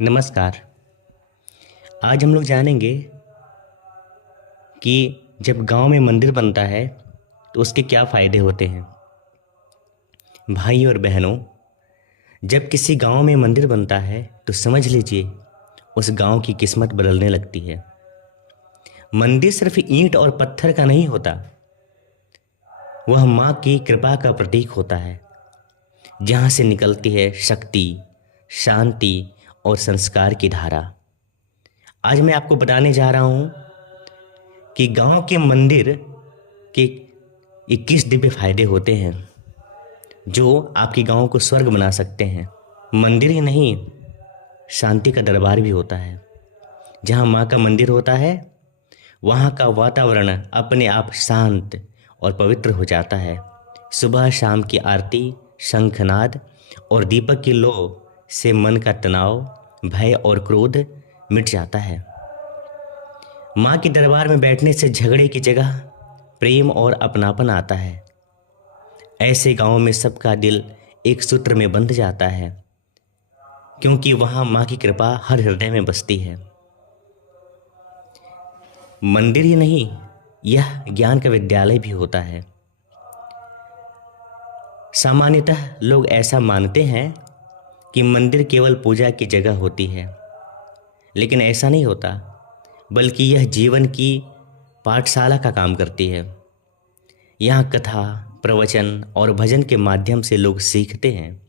नमस्कार। आज हम लोग जानेंगे कि जब गांव में मंदिर बनता है तो उसके क्या फ़ायदे होते हैं। भाई और बहनों, जब किसी गांव में मंदिर बनता है तो समझ लीजिए उस गांव की किस्मत बदलने लगती है। मंदिर सिर्फ ईंट और पत्थर का नहीं होता, वह माँ की कृपा का प्रतीक होता है, जहाँ से निकलती है शक्ति, शांति और संस्कार की धारा। आज मैं आपको बताने जा रहा हूँ कि गांव के मंदिर के 21 दिव्य फायदे होते हैं जो आपके गांव को स्वर्ग बना सकते हैं। मंदिर ही नहीं, शांति का दरबार भी होता है। जहां माँ का मंदिर होता है वहां का वातावरण अपने आप शांत और पवित्र हो जाता है। सुबह शाम की आरती, शंखनाद और दीपक की लौ से मन का तनाव, भय और क्रोध मिट जाता है। माँ के दरबार में बैठने से झगड़े की जगह प्रेम और अपनापन आता है। ऐसे गांव में सबका दिल एक सूत्र में बंध जाता है, क्योंकि वहां माँ की कृपा हर हृदय में बसती है। मंदिर ही नहीं, यह ज्ञान का विद्यालय भी होता है। सामान्यतः लोग ऐसा मानते हैं कि मंदिर केवल पूजा की जगह होती है, लेकिन ऐसा नहीं होता, बल्कि यह जीवन की पाठशाला का काम करती है। यहाँ कथा, प्रवचन और भजन के माध्यम से लोग सीखते हैं,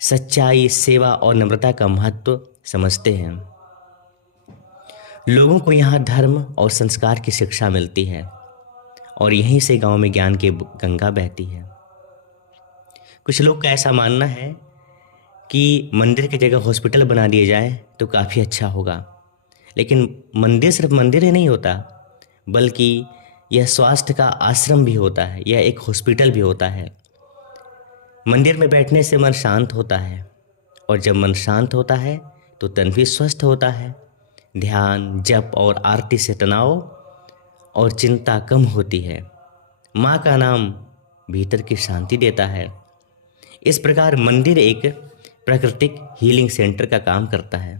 सच्चाई, सेवा और नम्रता का महत्व समझते हैं। लोगों को यहाँ धर्म और संस्कार की शिक्षा मिलती है और यहीं से गांव में ज्ञान की गंगा बहती है। कुछ लोग का ऐसा मानना है कि मंदिर की जगह हॉस्पिटल बना दिया जाए तो काफ़ी अच्छा होगा, लेकिन मंदिर सिर्फ मंदिर ही नहीं होता, बल्कि यह स्वास्थ्य का आश्रम भी होता है, यह एक हॉस्पिटल भी होता है। मंदिर में बैठने से मन शांत होता है और जब मन शांत होता है तो तन भी स्वस्थ होता है। ध्यान, जप और आरती से तनाव और चिंता कम होती है। माँ का नाम भीतर की शांति देता है। इस प्रकार मंदिर एक प्राकृतिक हीलिंग सेंटर का काम करता है।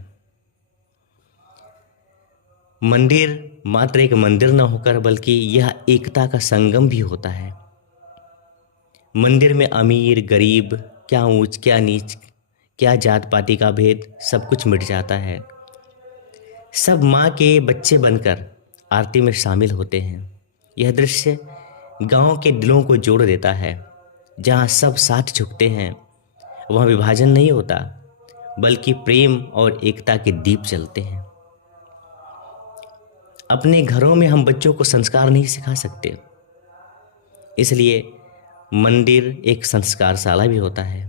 मंदिर मात्र एक मंदिर न होकर बल्कि यह एकता का संगम भी होता है। मंदिर में अमीर गरीब, क्या ऊंच क्या नीच, क्या जात पाति का भेद, सब कुछ मिट जाता है। सब माँ के बच्चे बनकर आरती में शामिल होते हैं। यह दृश्य गांव के दिलों को जोड़ देता है। जहाँ सब साथ झुकते हैं वहाँ विभाजन नहीं होता, बल्कि प्रेम और एकता के दीप जलते हैं। अपने घरों में हम बच्चों को संस्कार नहीं सिखा सकते, इसलिए मंदिर एक संस्कारशाला भी होता है,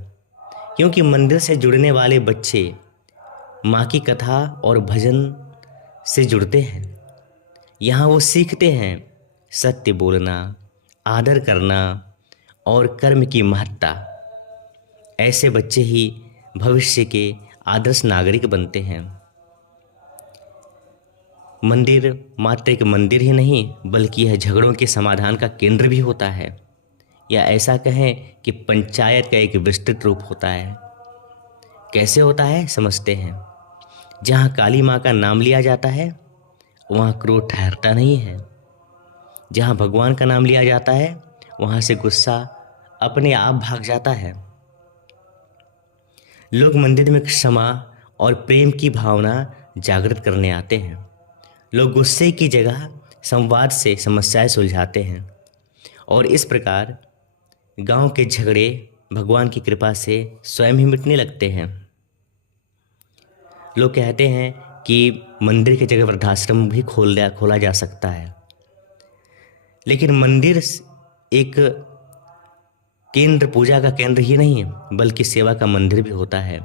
क्योंकि मंदिर से जुड़ने वाले बच्चे माँ की कथा और भजन से जुड़ते हैं। यहाँ वो सीखते हैं सत्य बोलना, आदर करना और कर्म की महत्ता। ऐसे बच्चे ही भविष्य के आदर्श नागरिक बनते हैं। मंदिर मात्र एक मंदिर ही नहीं, बल्कि यह झगड़ों के समाधान का केंद्र भी होता है, या ऐसा कहें कि पंचायत का एक विस्तृत रूप होता है। कैसे होता है समझते हैं। जहाँ काली माँ का नाम लिया जाता है वहाँ क्रोध ठहरता नहीं है। जहाँ भगवान का नाम लिया जाता है वहाँ से गुस्सा अपने आप भाग जाता है। लोग मंदिर में क्षमा और प्रेम की भावना जागृत करने आते हैं। लोग गुस्से की जगह संवाद से समस्याएं सुलझाते हैं और इस प्रकार गांव के झगड़े भगवान की कृपा से स्वयं ही मिटने लगते हैं। लोग कहते हैं कि मंदिर की जगह वृद्धाश्रम भी खोला जा सकता है, लेकिन मंदिर एक केंद्र, पूजा का केंद्र ही नहीं है, बल्कि सेवा का मंदिर भी होता है।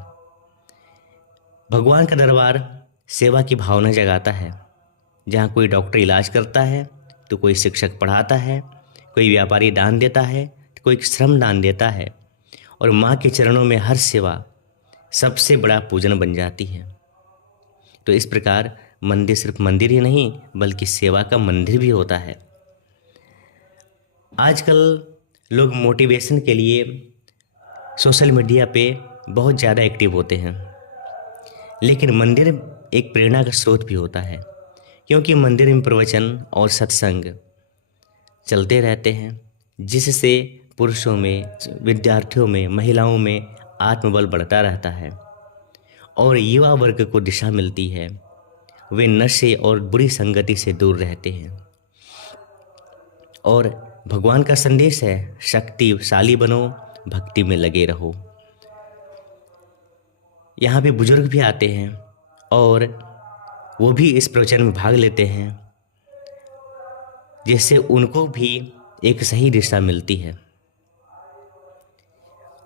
भगवान का दरबार सेवा की भावना जगाता है। जहाँ कोई डॉक्टर इलाज करता है तो कोई शिक्षक पढ़ाता है, कोई व्यापारी दान देता है तो कोई श्रम दान देता है, और माँ के चरणों में हर सेवा सबसे बड़ा पूजन बन जाती है। तो इस प्रकार मंदिर सिर्फ मंदिर ही नहीं, बल्कि सेवा का मंदिर भी होता है। आजकल लोग मोटिवेशन के लिए सोशल मीडिया पे बहुत ज़्यादा एक्टिव होते हैं, लेकिन मंदिर एक प्रेरणा का स्रोत भी होता है, क्योंकि मंदिर में प्रवचन और सत्संग चलते रहते हैं, जिससे पुरुषों में, विद्यार्थियों में, महिलाओं में आत्मबल बढ़ता रहता है और युवा वर्ग को दिशा मिलती है। वे नशे और बुरी संगति से दूर रहते हैं। और भगवान का संदेश है, शक्तिशाली बनो, भक्ति में लगे रहो। यहाँ पे बुजुर्ग भी आते हैं और वो भी इस प्रवचन में भाग लेते हैं, जिससे उनको भी एक सही दिशा मिलती है।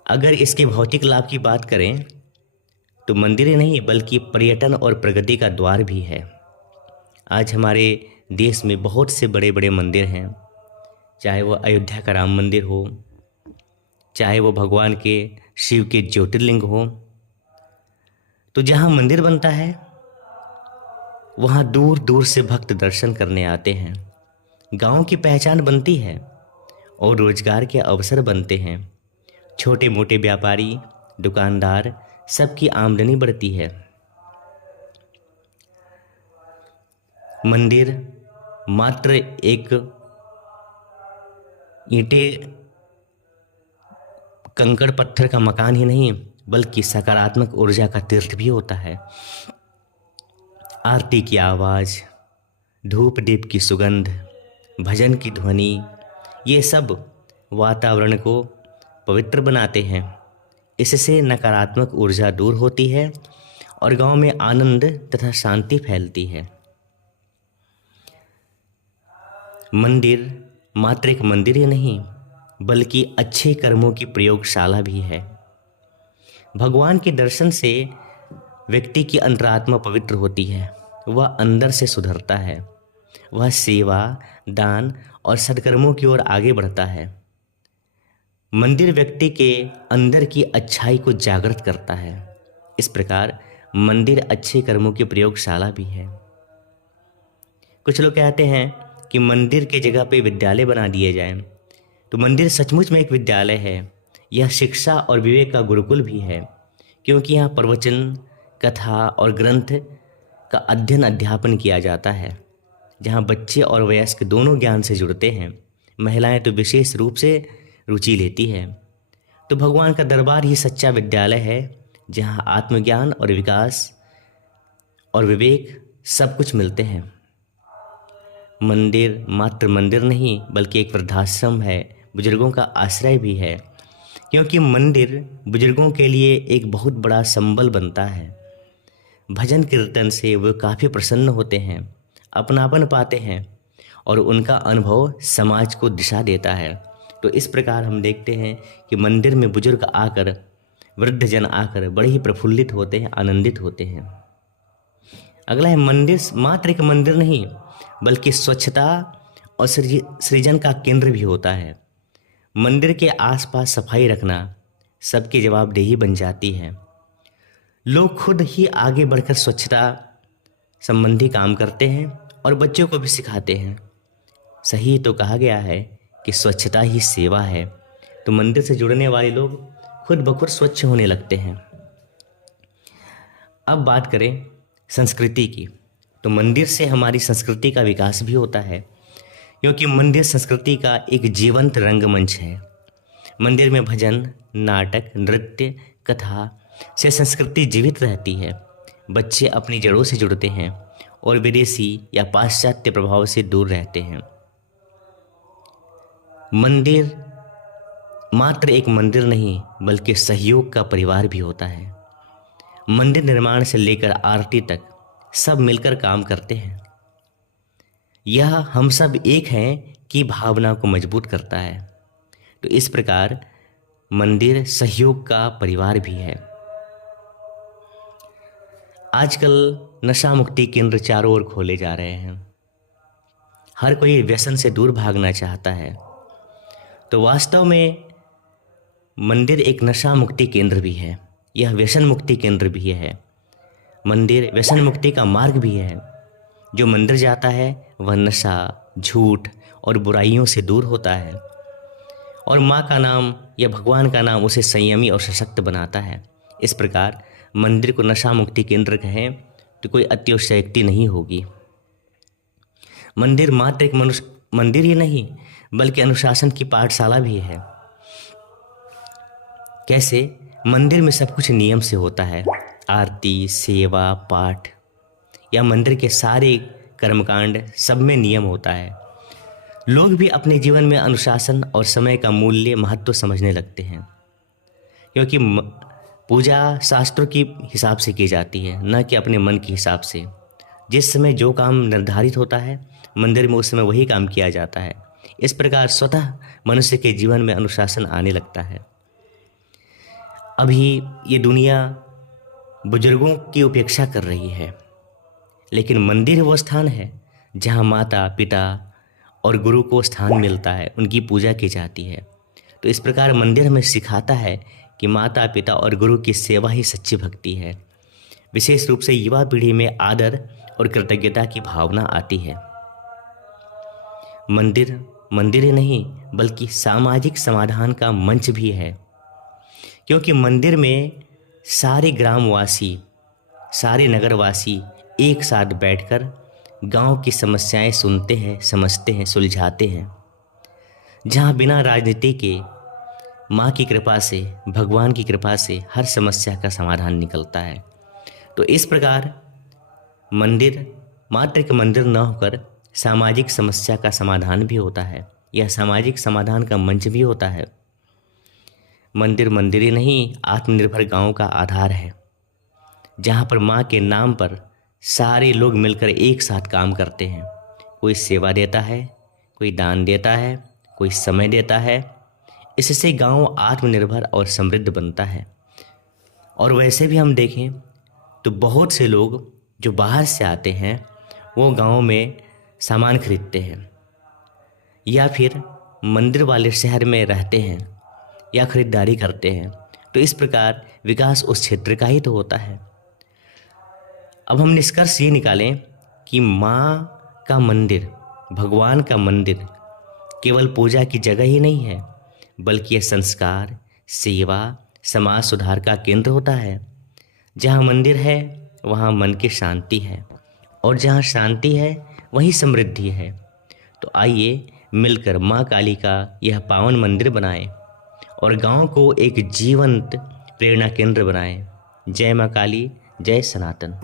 अगर इसके भौतिक लाभ की बात करें तो मंदिर ही नहीं बल्कि पर्यटन और प्रगति का द्वार भी है। आज हमारे देश में बहुत से बड़े बड़े मंदिर हैं, चाहे वो अयोध्या का राम मंदिर हो, चाहे वो भगवान के शिव के ज्योतिर्लिंग हो। तो जहाँ मंदिर बनता है वहाँ दूर दूर से भक्त दर्शन करने आते हैं। गांव की पहचान बनती है और रोजगार के अवसर बनते हैं। छोटे मोटे व्यापारी, दुकानदार, सबकी आमदनी बढ़ती है। मंदिर मात्र एक ईंटें कंकड़ पत्थर का मकान ही नहीं बल्कि सकारात्मक ऊर्जा का तीर्थ भी होता है। आरती की आवाज़, धूप दीप की सुगंध, भजन की ध्वनि, ये सब वातावरण को पवित्र बनाते हैं। इससे नकारात्मक ऊर्जा दूर होती है और गांव में आनंद तथा शांति फैलती है। मंदिर मात्र एक मंदिर ही नहीं बल्कि अच्छे कर्मों की प्रयोगशाला भी है। भगवान के दर्शन से व्यक्ति की अंतरात्मा पवित्र होती है, वह अंदर से सुधरता है, वह सेवा, दान और सत्कर्मों की ओर आगे बढ़ता है। मंदिर व्यक्ति के अंदर की अच्छाई को जागृत करता है। इस प्रकार मंदिर अच्छे कर्मों की प्रयोगशाला भी है। कुछ लोग कहते हैं कि मंदिर के जगह पे विद्यालय बना दिए जाएं, तो मंदिर सचमुच में एक विद्यालय है। यह शिक्षा और विवेक का गुरुकुल भी है, क्योंकि यहाँ प्रवचन, कथा और ग्रंथ का अध्ययन अध्यापन किया जाता है, जहाँ बच्चे और वयस्क दोनों ज्ञान से जुड़ते हैं। महिलाएं तो विशेष रूप से रुचि लेती है। तो भगवान का दरबार ही सच्चा विद्यालय है, जहाँ आत्मज्ञान और विकास और विवेक सब कुछ मिलते हैं। मंदिर मात्र मंदिर नहीं बल्कि एक वृद्धाश्रम है, बुजुर्गों का आश्रय भी है, क्योंकि मंदिर बुजुर्गों के लिए एक बहुत बड़ा संबल बनता है। भजन कीर्तन से वे काफ़ी प्रसन्न होते हैं, अपनापन पाते हैं और उनका अनुभव समाज को दिशा देता है। तो इस प्रकार हम देखते हैं कि मंदिर में बुजुर्ग आकर, वृद्धजन आकर बड़े ही प्रफुल्लित होते हैं, आनंदित होते हैं। अगला है, मंदिर मात्र एक मंदिर नहीं बल्कि स्वच्छता और सृजन का केंद्र भी होता है। मंदिर के आसपास सफाई रखना सबकी जवाबदेही बन जाती है। लोग खुद ही आगे बढ़कर स्वच्छता संबंधी काम करते हैं और बच्चों को भी सिखाते हैं। सही तो कहा गया है कि स्वच्छता ही सेवा है। तो मंदिर से जुड़ने वाले लोग खुद ब खुद स्वच्छ होने लगते हैं। अब बात करें संस्कृति की, तो मंदिर से हमारी संस्कृति का विकास भी होता है, क्योंकि मंदिर संस्कृति का एक जीवंत रंगमंच है। मंदिर में भजन, नाटक, नृत्य, कथा से संस्कृति जीवित रहती है। बच्चे अपनी जड़ों से जुड़ते हैं और विदेशी या पाश्चात्य प्रभाव से दूर रहते हैं। मंदिर मात्र एक मंदिर नहीं बल्कि सहयोग का परिवार भी होता है। मंदिर निर्माण से लेकर आरती तक सब मिलकर काम करते हैं। यह हम सब एक हैं की भावना को मजबूत करता है। तो इस प्रकार मंदिर सहयोग का परिवार भी है। आजकल नशा मुक्ति केंद्र चारों ओर खोले जा रहे हैं। हर कोई व्यसन से दूर भागना चाहता है। तो वास्तव में मंदिर एक नशा मुक्ति केंद्र भी है, यह व्यसन मुक्ति केंद्र भी है। मंदिर व्यसन मुक्ति का मार्ग भी है। जो मंदिर जाता है वह नशा, झूठ और बुराइयों से दूर होता है और माँ का नाम या भगवान का नाम उसे संयमी और सशक्त बनाता है। इस प्रकार मंदिर को नशा मुक्ति केंद्र कहें तो कोई अतिशयोक्ति नहीं होगी। मंदिर मात्र एक मंदिर ही नहीं बल्कि अनुशासन की पाठशाला भी है। कैसे? मंदिर में सब कुछ नियम से होता है। आरती, सेवा, पाठ या मंदिर के सारे कर्मकांड सब में नियम होता है। लोग भी अपने जीवन में अनुशासन और समय का मूल्य महत्व समझने लगते हैं, क्योंकि पूजा शास्त्रों के हिसाब से की जाती है, न कि अपने मन के हिसाब से। जिस समय जो काम निर्धारित होता है मंदिर में, उस समय वही काम किया जाता है। इस प्रकार स्वतः मनुष्य के जीवन में अनुशासन आने लगता है। अभी ये दुनिया बुजुर्गों की उपेक्षा कर रही है, लेकिन मंदिर वो स्थान है जहाँ माता पिता और गुरु को स्थान मिलता है, उनकी पूजा की जाती है। तो इस प्रकार मंदिर हमें सिखाता है कि माता पिता और गुरु की सेवा ही सच्ची भक्ति है। विशेष रूप से युवा पीढ़ी में आदर और कृतज्ञता की भावना आती है। मंदिर ही नहीं बल्कि सामाजिक समाधान का मंच भी है, क्योंकि मंदिर में सारे ग्रामवासी, सारे नगरवासी एक साथ बैठकर गांव की समस्याएं सुनते हैं, समझते हैं, सुलझाते हैं। जहां बिना राजनीति के माँ की कृपा से, भगवान की कृपा से हर समस्या का समाधान निकलता है। तो इस प्रकार मंदिर मात्र एक मंदिर न होकर सामाजिक समस्या का समाधान भी होता है, यह सामाजिक समाधान का मंच भी होता है। मंदिर ही नहीं, आत्मनिर्भर गांव का आधार है, जहां पर माँ के नाम पर सारे लोग मिलकर एक साथ काम करते हैं। कोई सेवा देता है, कोई दान देता है, कोई समय देता है। इससे गांव आत्मनिर्भर और समृद्ध बनता है। और वैसे भी हम देखें तो बहुत से लोग जो बाहर से आते हैं वो गांव में सामान खरीदते हैं, या फिर मंदिर वाले शहर में रहते हैं या खरीदारी करते हैं। तो इस प्रकार विकास उस क्षेत्र का ही तो होता है। अब हम निष्कर्ष ये निकालें कि माँ का मंदिर, भगवान का मंदिर केवल पूजा की जगह ही नहीं है, बल्कि यह संस्कार, सेवा, समाज सुधार का केंद्र होता है। जहाँ मंदिर है वहाँ मन की शांति है, और जहाँ शांति है वहीं समृद्धि है। तो आइए मिलकर माँ काली का यह पावन मंदिर बनाएं और गांव को एक जीवंत प्रेरणा केंद्र बनाएं। जय माँ काली, जय सनातन।